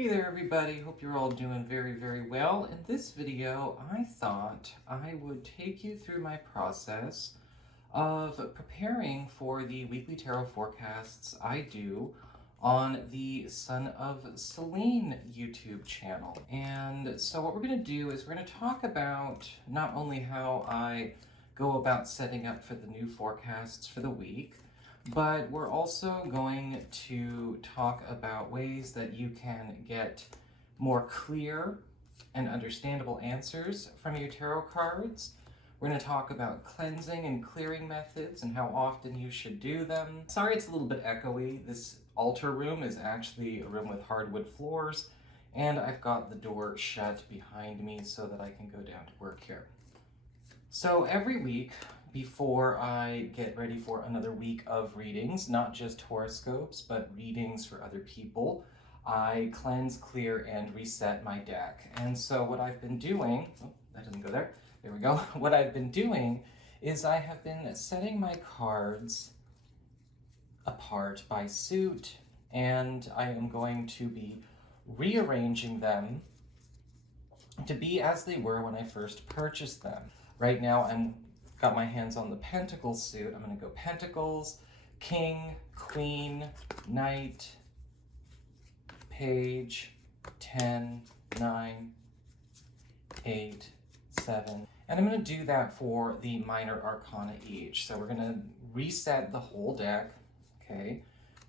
Hey there everybody, hope you're all doing very well. In this video, I thought I would take you through my process of preparing for the weekly tarot forecasts I do on the SonofSelene YouTube channel. And so what we're going to do is we're going to talk about not only how I go about setting up for the new forecasts for the week, but we're also going to talk about ways that you can get more clear and understandable answers from your tarot cards. We're going to talk about cleansing and clearing methods and how often you should do them. Sorry it's a little bit echoey. This altar room is actually a room with hardwood floors, and I've got the door shut behind me so that I can go down to work here. So every week, before I get ready for another week of readings, not just horoscopes, but readings for other people, I cleanse, clear, and reset my deck. And so what I've been doing, oh, that doesn't go there, there we go. What I've been doing is I have been setting my cards apart by suit, and I am going to be rearranging them to be as they were when I first purchased them. Right now, I'm got my hands on the Pentacle suit. I'm going to go Pentacles, King, Queen, Knight, Page, 10, 9, 8, 7. And I'm going to do that for the minor arcana each. So we're going to reset the whole deck. Okay.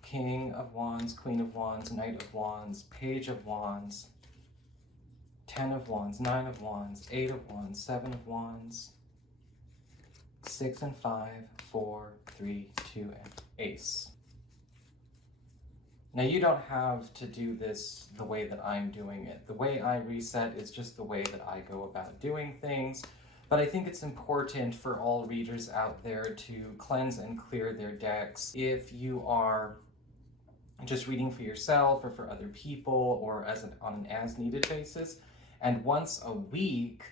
King of Wands, Queen of Wands, Knight of Wands, Page of Wands, 10 of Wands, 9 of Wands, 8 of Wands, 7 of Wands, 6 and 5, 4, 3, 2, and Ace. Now you don't have to do this the way that I'm doing it. The way I reset is just the way that I go about doing things, but I think it's important for all readers out there to cleanse and clear their decks. If you are just reading for yourself or for other people or on an as-needed basis, and once a week,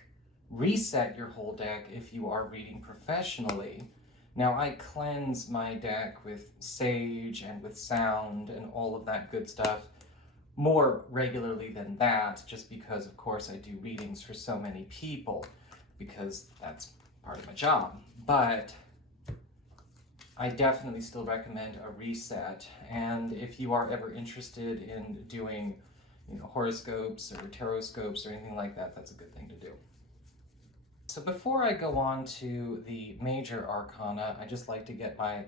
reset your whole deck if you are reading professionally. Now, I cleanse my deck with sage and with sound and all of that good stuff more regularly than that, just because, of course, I do readings for so many people, because that's part of my job. But I definitely still recommend a reset, and if you are ever interested in doing horoscopes or taroscopes or anything like that, that's a good thing to do. So before I go on to the major arcana, I just like to get my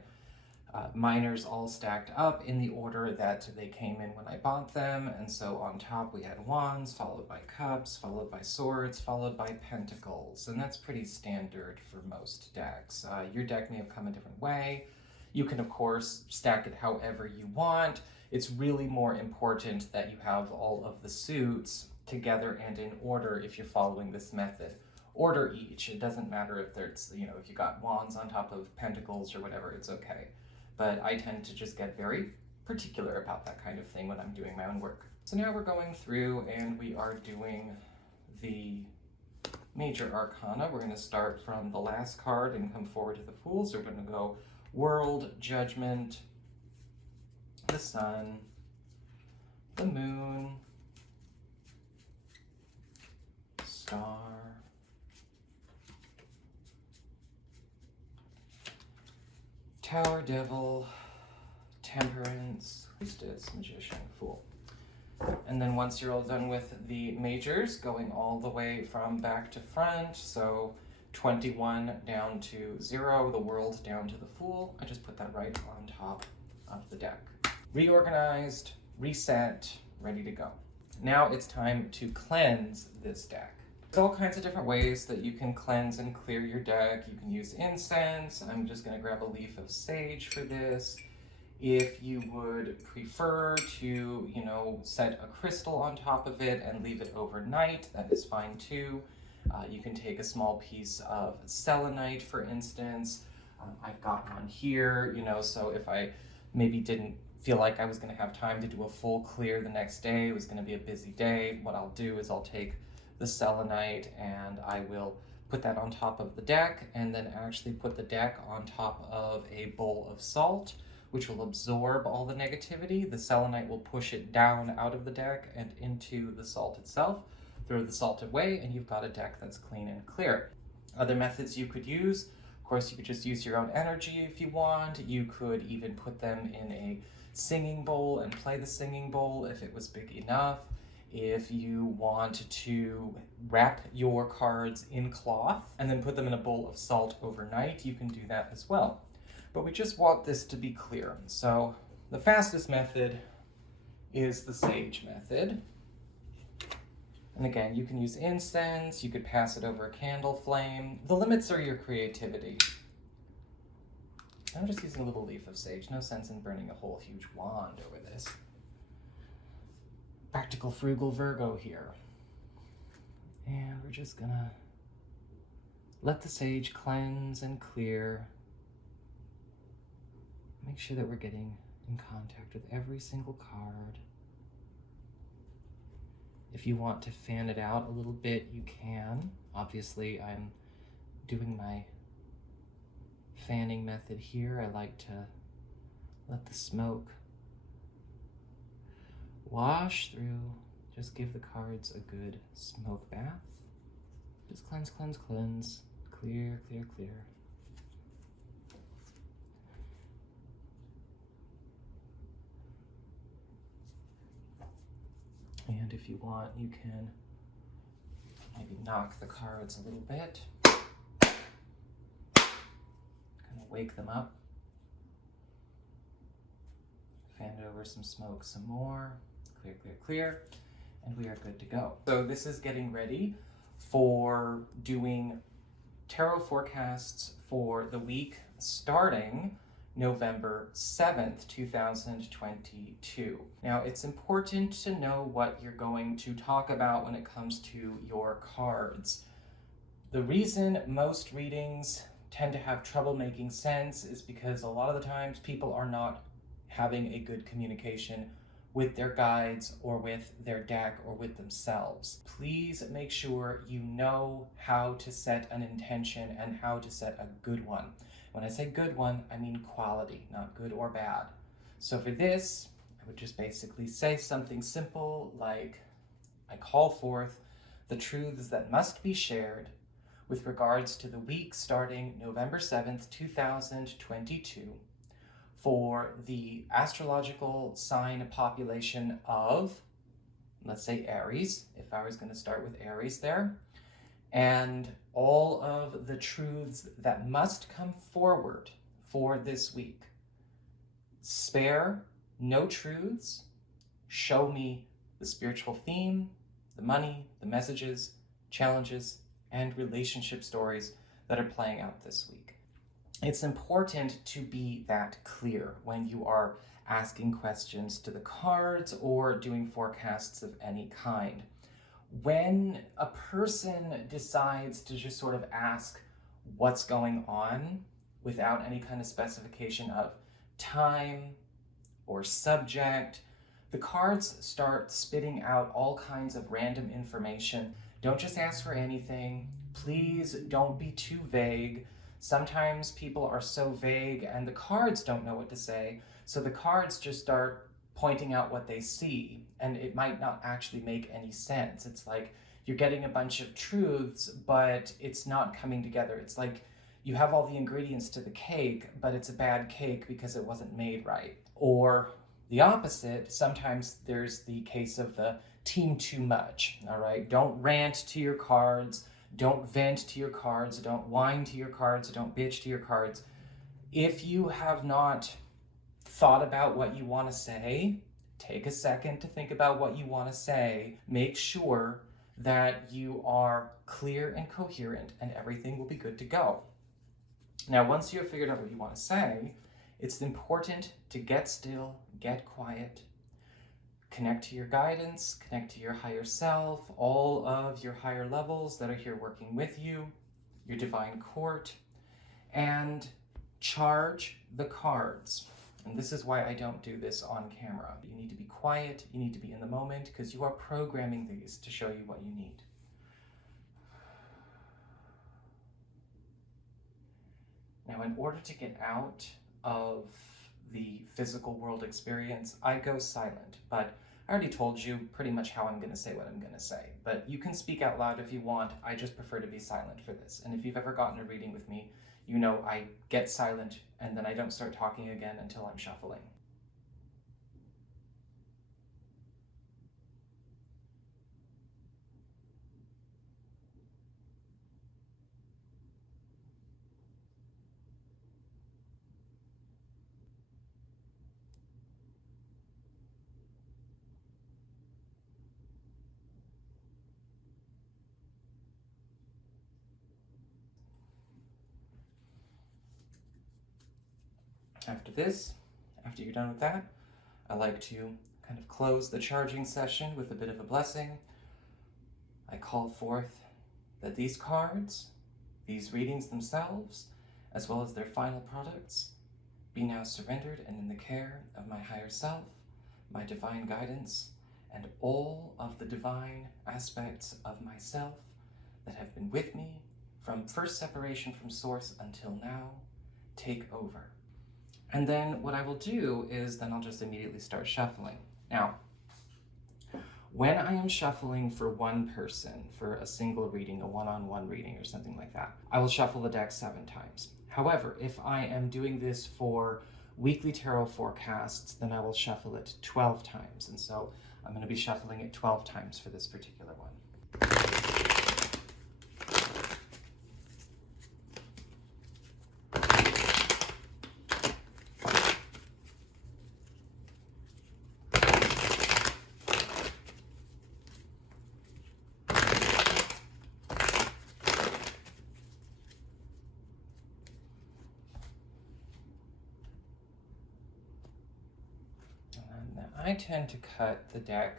minors all stacked up in the order that they came in when I bought them. And so on top we had Wands, followed by Cups, followed by Swords, followed by Pentacles. And that's pretty standard for most decks. Your deck may have come a different way. You can, of course, stack it however you want. It's really more important that you have all of the suits together and in order if you're following this method. Order each. It doesn't matter if there's, if you got Wands on top of Pentacles or whatever, it's okay. But I tend to just get very particular about that kind of thing when I'm doing my own work. So now we're going through and we are doing the major arcana. We're going to start from the last card and come forward to the Fool. So we're going to go World, Judgment, the Sun, the Moon, Star, Tower, Devil, Temperance, Priestess, Magician, Fool. And then once you're all done with the majors, going all the way from back to front, so 21 down to 0, the World down to the Fool, I just put that right on top of the deck. Reorganized, reset, ready to go. Now it's time to cleanse this deck. There's all kinds of different ways that you can cleanse and clear your deck. You can use incense. I'm just going to grab a leaf of sage for this. If you would prefer to, set a crystal on top of it and leave it overnight, that is fine too. You can take a small piece of selenite, for instance. I've got one here, so if I maybe didn't feel like I was going to have time to do a full clear the next day, it was going to be a busy day, what I'll do is I'll take the selenite and I will put that on top of the deck and then actually put the deck on top of a bowl of salt which will absorb all the negativity. The selenite will push it down out of the deck and into the salt itself. Throw the salt away, and you've got a deck that's clean and clear. Other methods you could use, of course, you could just use your own energy if you want. You could even put them in a singing bowl and play the singing bowl if it was big enough. If you want to wrap your cards in cloth and then put them in a bowl of salt overnight, you can do that as well. But we just want this to be clear. So the fastest method is the sage method. And again, you can use incense, you could pass it over a candle flame. The limits are your creativity. I'm just using a little leaf of sage. No sense in burning a whole huge wand over this. Practical, frugal Virgo here. And we're just gonna let the sage cleanse and clear. Make sure that we're getting in contact with every single card. If you want to fan it out a little bit, you can. Obviously, I'm doing my fanning method here. I like to let the smoke wash through. Just give the cards a good smoke bath. Just cleanse, cleanse, cleanse. Clear, clear, clear. And if you want, you can maybe knock the cards a little bit. Kind of wake them up. Fan it over some smoke some more. Clear, clear, clear. And we are good to go. So this is getting ready for doing tarot forecasts for the week starting November 7th, 2022. Now, it's important to know what you're going to talk about when it comes to your cards. The reason most readings tend to have trouble making sense is because a lot of the times people are not having a good communication with their guides or with their deck or with themselves. Please make sure you know how to set an intention and how to set a good one. When I say good one, I mean quality, not good or bad. So for this, I would just basically say something simple like, I call forth the truths that must be shared with regards to the week starting November 7th, 2022 for the astrological sign population of, let's say Aries, if I was going to start with Aries there, and all of the truths that must come forward for this week. Spare no truths. Show me the spiritual theme, the money, the messages, challenges, and relationship stories that are playing out this week. It's important to be that clear when you are asking questions to the cards or doing forecasts of any kind. When a person decides to just sort of ask what's going on without any kind of specification of time or subject, the cards start spitting out all kinds of random information. Don't just ask for anything. Please don't be too vague. Sometimes people are so vague and the cards don't know what to say, so the cards just start pointing out what they see, and it might not actually make any sense. It's like you're getting a bunch of truths, but it's not coming together. It's like you have all the ingredients to the cake, but it's a bad cake because it wasn't made right. Or the opposite, sometimes there's the case of the team too much, all right? Don't rant to your cards, don't vent to your cards, don't whine to your cards, don't bitch to your cards. If you have not thought about what you want to say, take a second to think about what you want to say. Make sure that you are clear and coherent, and everything will be good to go. Now, once you have figured out what you want to say, it's important to get still, get quiet, connect to your guidance, connect to your higher self, all of your higher levels that are here working with you, your divine court, and charge the cards. And this is why I don't do this on camera. You need to be quiet, you need to be in the moment, because you are programming these to show you what you need. Now, in order to get out of the physical world experience, I go silent, but I already told you pretty much how I'm going to say what I'm going to say. But you can speak out loud if you want. I just prefer to be silent for this. And if you've ever gotten a reading with me, you know I get silent and then I don't start talking again until I'm shuffling. After you're done with that, I like to kind of close the charging session with a bit of a blessing. I call forth that these cards, these readings themselves, as well as their final products, be now surrendered and in the care of my higher self, my divine guidance, and all of the divine aspects of myself that have been with me from first separation from Source until now, take over. And then what I will do is then I'll just immediately start shuffling. Now, when I am shuffling for one person, for a single reading, a one-on-one reading or something like that, I will shuffle the deck 7 times. However, if I am doing this for weekly tarot forecasts, then I will shuffle it 12 times. And so I'm going to be shuffling it 12 times for this particular one. I tend to cut the deck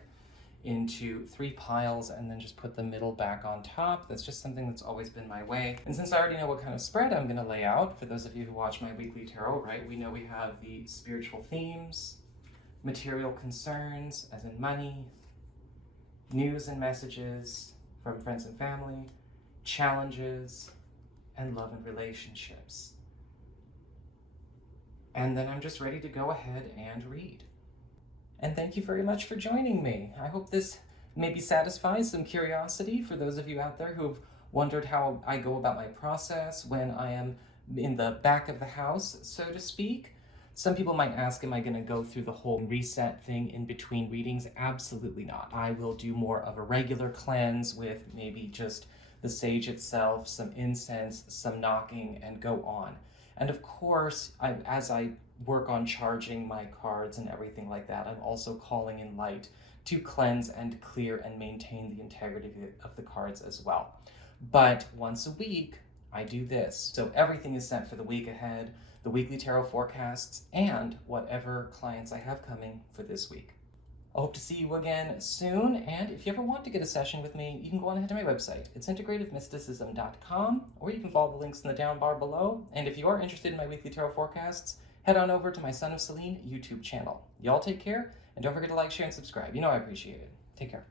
into 3 piles and then just put the middle back on top. That's just something that's always been my way. And since I already know what kind of spread I'm going to lay out, for those of you who watch my weekly tarot, right, we know we have the spiritual themes, material concerns, as in money, news and messages from friends and family, challenges, and love and relationships. And then I'm just ready to go ahead and read. And thank you very much for joining me. I hope this maybe satisfies some curiosity for those of you out there who've wondered how I go about my process when I am in the back of the house, so to speak. Some people might ask, am I going to go through the whole reset thing in between readings? Absolutely not. I will do more of a regular cleanse with maybe just the sage itself, some incense, some knocking, and go on. And of course, as I work on charging my cards and everything like that, I'm also calling in light to cleanse and clear and maintain the integrity of the cards as well. But once a week, I do this. So everything is set for the week ahead, the weekly tarot forecasts, and whatever clients I have coming for this week. I hope to see you again soon, and if you ever want to get a session with me, you can go on ahead to my website. It's integrativemysticism.com, or you can follow the links in the down bar below. And if you are interested in my weekly tarot forecasts, head on over to my SonofSelene YouTube channel. Y'all take care, and don't forget to like, share, and subscribe. You know I appreciate it. Take care.